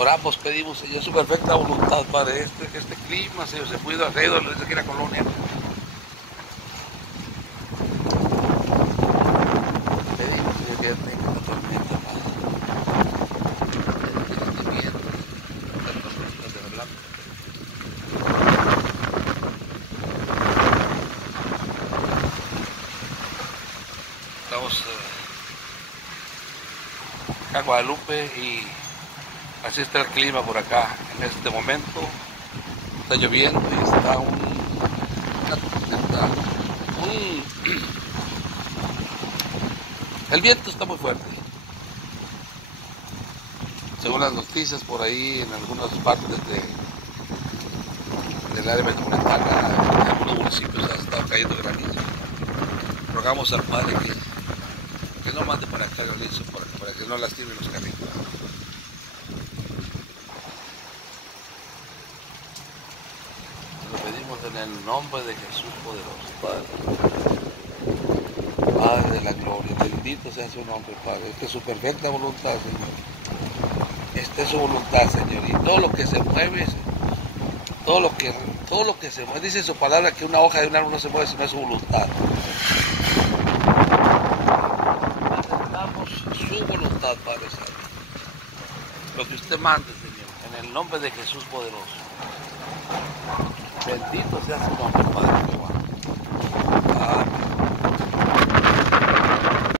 Oramos, pedimos, Señor, su perfecta voluntad, Padre. Este clima, Señor, se puede alrededor de aquí la colonia. Pedimos, Señor, que tenga la tormenta, Padre. Este viento, estas tormentas de verdad. Estamos acá en Guadalupe y así está el clima por acá en este momento. Está lloviendo y está una tormenta. El viento está muy fuerte. Según las noticias por ahí en algunas partes del área metropolitana, en algunos municipios ha estado cayendo granizo. Rogamos al Padre que no mande para acá granizo para que no lastime los carritos. Lo pedimos en el nombre de Jesús poderoso, Padre. Padre de la gloria, bendito sea su nombre, Padre. Esta es su perfecta voluntad, Señor. Esta es su voluntad, Señor. Y todo lo que se mueve, todo lo que se mueve, dice su palabra que una hoja de un árbol no se mueve si no es su voluntad. Necesitamos su voluntad, Padre Santo. Lo que usted mande, Señor, en el nombre de Jesús poderoso. Bendito sea su nombre, Padre Jehová.